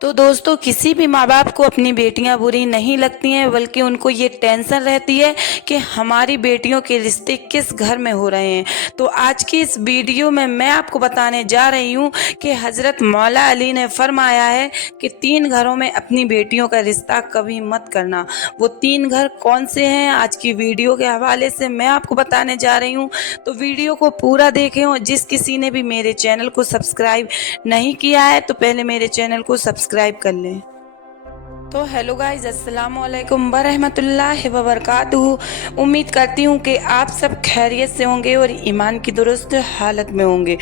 तो दोस्तों, किसी भी माँ बाप को अपनी बेटियां बुरी नहीं लगती हैं, बल्कि उनको ये टेंशन रहती है कि हमारी बेटियों के रिश्ते किस घर में हो रहे हैं। तो आज की इस वीडियो में मैं आपको बताने जा रही हूँ कि हज़रत मौला अली ने फरमाया है कि 3 घरों में अपनी बेटियों का रिश्ता कभी मत करना। वो 3 घर कौन से हैं, आज की वीडियो के हवाले से मैं आपको बताने जा रही हूँ। तो वीडियो को पूरा देखें, और जिस किसी ने भी मेरे चैनल को सब्सक्राइब नहीं किया है तो पहले मेरे चैनल को सब्सक्राइब कर लें। तो हेलो गाइज, अस्सलाम वालेकुम वरहमतुल्लाहि वबरकातुहू। उम्मीद करती हूँ कि आप सब खैरियत से होंगे और ईमान की दुरुस्त हालत में होंगे।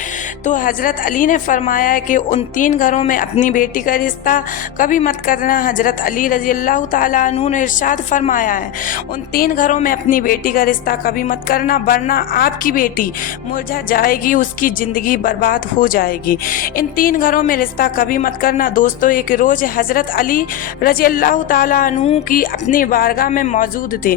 तो हज़रत अली ने फरमाया है कि उन 3 घरों में अपनी बेटी का रिश्ता कभी मत करना। हज़रत अली रज़ी अल्लाह ताला अन्हु ने इरशाद फरमाया है, उन 3 घरों में अपनी बेटी का रिश्ता कभी मत करना, वरना आपकी बेटी मुरझा जाएगी, उसकी ज़िंदगी बर्बाद हो जाएगी। इन 3 घरों में रिश्ता कभी मत करना। दोस्तों, एक रोज़ हज़रत अली रज़ी अल्लाह ताला अन्हु की अपनी बारगाह में मौजूद थे।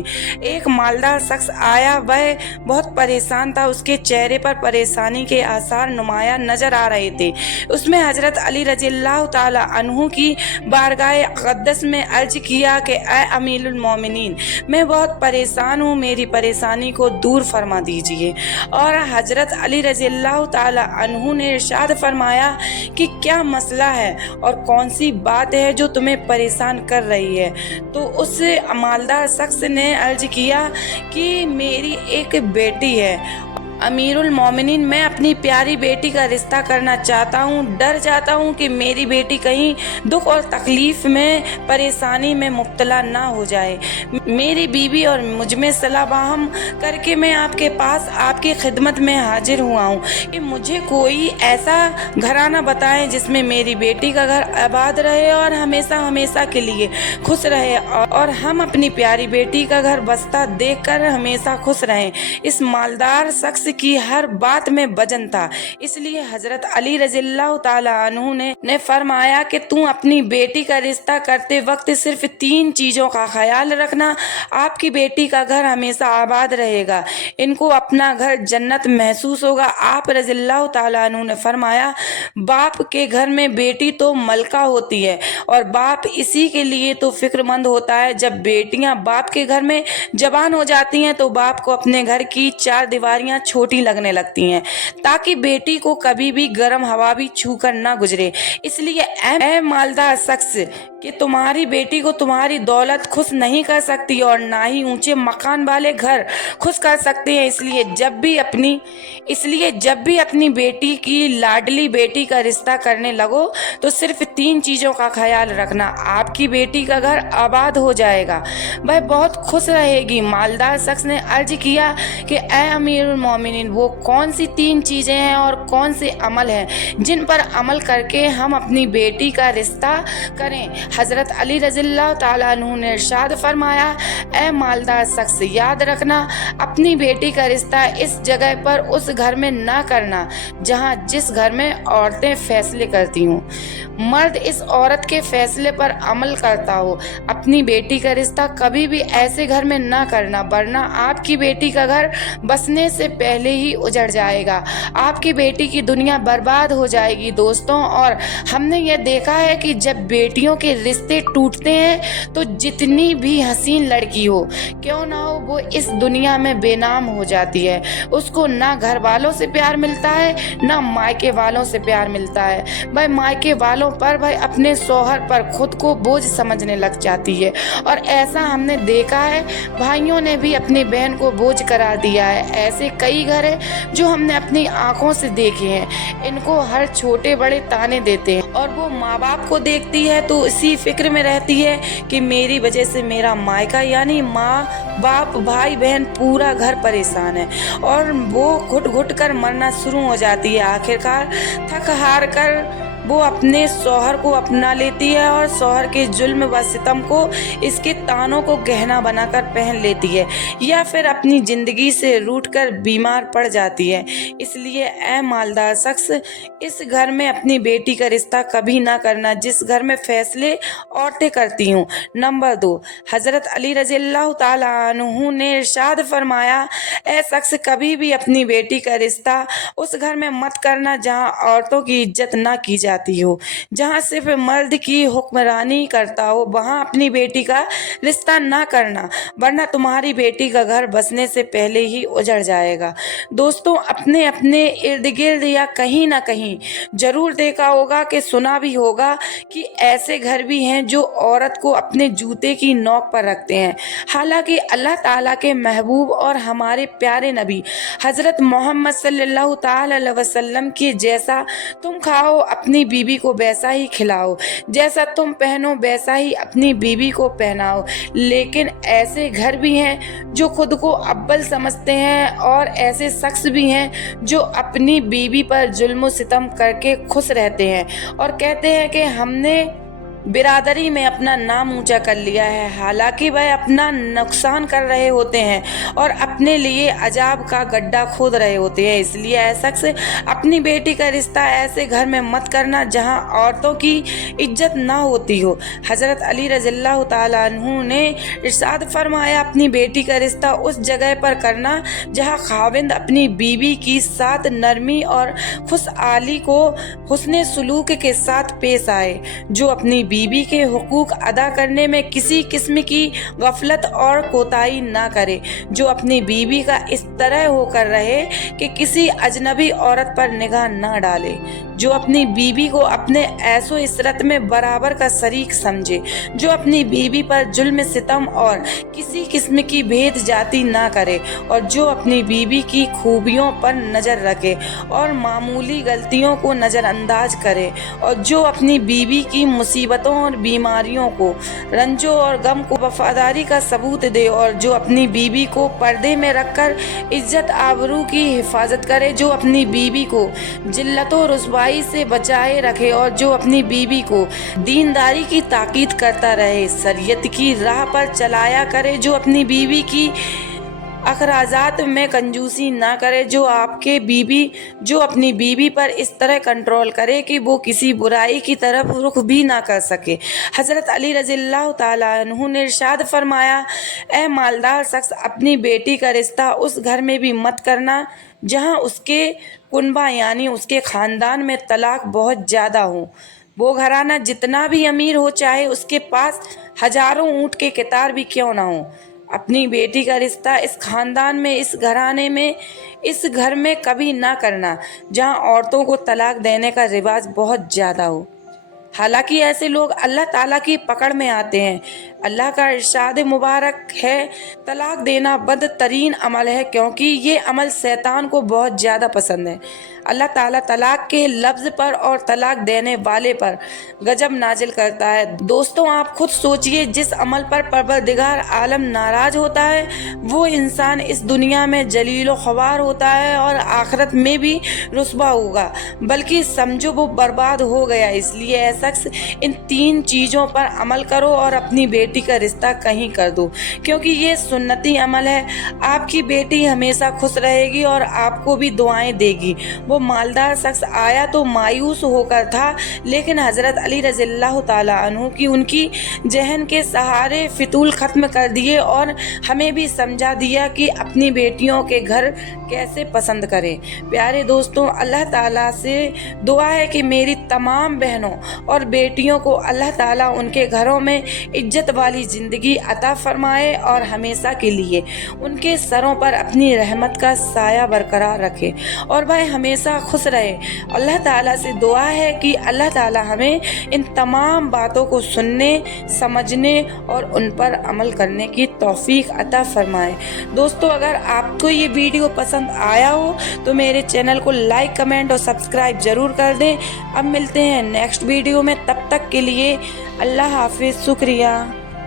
एक मालदार शख्स आया, वह बहुत परेशान था, उसके चेहरे पर परेशानी के आसार नुमाया नजर आ रहे थे। उसमें हजरत अली रज़ी अल्लाह ताला अन्हु की बारगाह अक़दस में अर्ज किया कि ऐ अमीरुल मोमिनीन, मैं बहुत परेशान हूँ, मेरी परेशानी को दूर फरमा दीजिए। और हजरत अली रज़ी अल्लाह ताला अन्हु ने इरशाद फरमाया कि क्या मसला है और कौन सी बात है जो तुम्हें परेशान कर रही है। तो उस मालदार शख्स ने अर्ज किया कि मेरी एक बेटी है अमीरुल मोमिनीन, मैं अपनी प्यारी बेटी का रिश्ता करना चाहता हूँ। डर जाता हूँ कि मेरी बेटी कहीं दुख और तकलीफ में, परेशानी में मुब्तला ना हो जाए। मेरी बीवी और मुझ में सलाह बाहम करके मैं आपके पास आपकी खिदमत में हाजिर हुआ हूँ कि मुझे कोई ऐसा घराना बताएं जिसमें मेरी बेटी का घर आबाद रहे और हमेशा हमेशा के लिए खुश रहे, और हम अपनी प्यारी बेटी का घर बसता देखकर हमेशा खुश रहें। इस मालदार शख्स की हर बात में वजन था, इसलिए हजरत अली रज़ियल्लाहु ताला अन्हु ने फरमाया कि तू अपनी बेटी का रिश्ता करते वक्त सिर्फ 3 चीज़ों का ख्याल रखना। आपकी बेटी का घर हमेशा आबाद रहेगा, इनको अपना घर जन्नत महसूस होगा। आप रज़ियल्लाहु ताला अन्हु ने फरमाया, बाप के घर में बेटी तो मलका होती है और बाप इसी के लिए तो फिक्रमंद होता है। जब बेटियां बाप के घर में जवान हो जाती हैं तो बाप को अपने घर की 4 दीवारियां छोटी लगने लगती हैं, ताकि बेटी को कभी भी गर्म हवा भी छूकर ना गुजरे। इसलिए ऐ मालदार शख्स, कि तुम्हारी बेटी को तुम्हारी दौलत खुश नहीं कर सकती और ना ही ऊंचे मकान वाले घर खुश कर सकते हैं। इसलिए जब भी अपनी बेटी की लाडली बेटी का रिश्ता करने लगो तो सिर्फ 3 चीज़ों का ख्याल रखना। आपकी बेटी का घर आबाद हो जाएगा, वह बहुत खुश रहेगी। मालदार शख्स ने अर्ज किया कि ऐ अमीरुल मोमिनीन, वो कौन सी 3 चीज़ें हैं और कौन से अमल हैं जिन पर अमल करके हम अपनी बेटी का रिश्ता करें। हज़रत अली रज़ियल्लाहु ताला अन्हु ने इरशाद फरमाया, ऐ मालदार शख्स, याद रखना, अपनी बेटी का रिश्ता इस जगह पर उस घर में ना करना जिस घर में औरतें फैसले करती हों। मर्द इस औरत के फैसले पर अमल करता हो। अपनी बेटी का रिश्ता कभी भी ऐसे घर में ना करना, वरना आपकी बेटी का घर बसने से पहले ही उजड़ जाएगा, आपकी बेटी की दुनिया बर्बाद हो जाएगी। दोस्तों, और हमने ये देखा है कि जब बेटियों के रिश्ते टूटते हैं तो जितनी भी हसीन लड़की हो क्यों ना हो, वो इस दुनिया में बेनाम हो जाती है। उसको ना घर वालों से प्यार मिलता है, ना मायके वालों से प्यार मिलता है। भाई मायके वालों पर, भाई अपने शौहर पर खुद को बोझ समझने लग जाती है, और ऐसा हमने देखा है, भाइयों ने भी अपनी बहन को बोझ करार दिया है। ऐसे कई घर हैं जो हमने अपनी आंखों से देखे हैं। इनको हर छोटे बड़े ताने देते हैं और वो माँ बाप को देखती है तो इसी फिक्र में रहती है कि मेरी वजह से मेरा मायका यानी माँ बाप भाई बहन पूरा घर परेशान है, और वो घुट घुट कर मरना शुरू हो जाती है। आखिरकार थक हार कर वो अपने शौहर को अपना लेती है और शौहर के जुल्म व सितम को, इसके तानों को गहना बनाकर पहन लेती है, या फिर अपनी ज़िंदगी से रूठकर बीमार पड़ जाती है। इसलिए ऐ मालदार शख्स, इस घर में अपनी बेटी का रिश्ता कभी ना करना जिस घर में फैसले औरतें करती हूँ। नंबर 2, हज़रत अली रज़ियल्लाहु ताला अन्हु ने इरशाद फरमाया, ऐ शख्स, कभी भी अपनी बेटी का रिश्ता उस घर में मत करना जहाँ औरतों की इज्जत ना की जाती जाती हो, जहाँ सिर्फ मर्द की हुक्मरानी करता हो, वहाँ अपनी बेटी का रिश्ता ना करना, वरना तुम्हारी बेटी का घर बसने से पहले ही उजड़ जाएगा। दोस्तों, अपने अपने इर्द गिर्द या कहीं ना कहीं जरूर देखा होगा कि सुना भी होगा कि ऐसे घर भी हैं जो औरत को अपने जूते की नोक पर रखते हैं। हालांकि अल्लाह ताला के महबूब और हमारे प्यारे नबी हजरत मोहम्मद सल्लल्लाहु ताला अलैहि वसल्लम के जैसा तुम खाओ अपनी बीबी को वैसा ही खिलाओ, जैसा तुम पहनो वैसा ही अपनी बीबी को पहनाओ। लेकिन ऐसे घर भी हैं जो खुद को अव्वल समझते हैं और ऐसे शख्स भी हैं जो अपनी बीबी पर जुल्म सितम करके खुश रहते हैं और कहते हैं कि हमने बिरादरी में अपना नाम ऊंचा कर लिया है। हालांकि वह अपना नुकसान कर रहे होते हैं और अपने लिए अजाब का गड्ढा खोद रहे होते हैं। इसलिए ऐसा शख्स अपनी बेटी का रिश्ता ऐसे घर में मत करना जहां औरतों की इज्जत ना होती हो। हजरत अली रज़ियल्लाहु ताला अन्हु ने इरशाद फरमाया, अपनी बेटी का रिश्ता उस जगह पर करना जहां खाविंद अपनी बीवी की साथ नरमी और खुशहाली को हुस्ने सुलूक के साथ पेश आए, जो अपनी बीबी के हुकूक अदा करने में किसी किस्म की गफलत और कोताही ना करे, जो अपनी बीबी का इस तरह होकर रहे कि किसी अजनबी औरत पर निगाह ना डाले, जो अपनी बीबी को अपने ऐसो इसरत में बराबर का शरीक समझे, जो अपनी बीबी पर जुल्म सितम और किसी किस्म की भेद जाती ना करे, और जो अपनी बीबी की खूबियों पर नजर रखे और मामूली गलतियों को नजरअंदाज करे, और जो अपनी बीबी की मुसीबतों और बीमारियों को, रंजों और गम को वफादारी का सबूत दे, और जो अपनी बीबी को पर्दे में रखकर इज्जत आबरू की हिफाजत करे, जो अपनी बीबी को जिल्लतों रुसवाई से बचाए रखे, और जो अपनी बीबी को दीनदारी की ताकीद करता रहे, शरीयत की राह पर चलाया करे, जो अपनी बीबी की अखराजात में कंजूसी ना करे, जो अपनी बीबी पर इस तरह कंट्रोल करे कि वो किसी बुराई की तरफ रुख भी ना कर सके। हजरत अली रज़ियल्लाहु ताला अन्हु ने इरशाद फरमाया, ए मालदार शख्स, अपनी बेटी का रिश्ता उस घर में भी मत करना जहां उसके कुनबा यानी उसके खानदान में तलाक बहुत ज़्यादा हो। वो घराना जितना भी अमीर हो, चाहे उसके पास हजारों ऊँट के कितार भी क्यों ना हो, अपनी बेटी का रिश्ता इस खानदान में, इस घराने में, इस घर में कभी ना करना जहां औरतों को तलाक देने का रिवाज बहुत ज़्यादा हो। हालांकि ऐसे लोग अल्लाह ताला की पकड़ में आते हैं। अल्लाह का इरशाद मुबारक है, तलाक देना बदतरीन अमल है, क्योंकि ये अमल शैतान को बहुत ज़्यादा पसंद है। अल्लाह ताला तलाक के लफ्ज़ पर और तलाक देने वाले पर गजब नाजिल करता है। दोस्तों, आप खुद सोचिए, जिस अमल पर परवरदिगार आलम नाराज होता है वो इंसान इस दुनिया में जलीलो ख्वार होता है और आखिरत में भी रुस्वा होगा, बल्कि समझो वो बर्बाद हो गया। इसलिए ऐसा शख्स इन 3 चीज़ों पर अमल करो और अपनी बेटी का रिश्ता कहीं कर दो, क्योंकि ये सुन्नती अमल है। आपकी बेटी हमेशा खुश रहेगी और आपको भी दुआएं देगी। वो मालदार शख्स आया तो मायूस होकर था, लेकिन हजरत अली रज़ियल्लाहु ताला अन्हु की उनकी जहन के सहारे फितूल खत्म कर दिए और हमें भी समझा दिया कि अपनी बेटियों के घर कैसे पसंद करें। प्यारे दोस्तों, अल्लाह ताला से दुआ है कि मेरी तमाम बहनों और बेटियों को अल्लाह ताला उनके घरों में इज्जत वाली ज़िंदगी अता फरमाए और हमेशा के लिए उनके सरों पर अपनी रहमत का साया बरकरार रखे और वह हमेशा खुश रहे। अल्लाह ताला से दुआ है कि अल्लाह ताला हमें इन तमाम बातों को सुनने, समझने और उन पर अमल करने की तौफीक अता फरमाए। दोस्तों, अगर आपको ये वीडियो पसंद आया हो तो मेरे चैनल को लाइक, कमेंट और सब्सक्राइब ज़रूर कर दें। अब मिलते हैं नेक्स्ट वीडियो में, तब तक के लिए अल्लाह हाफिज़, शुक्रिया।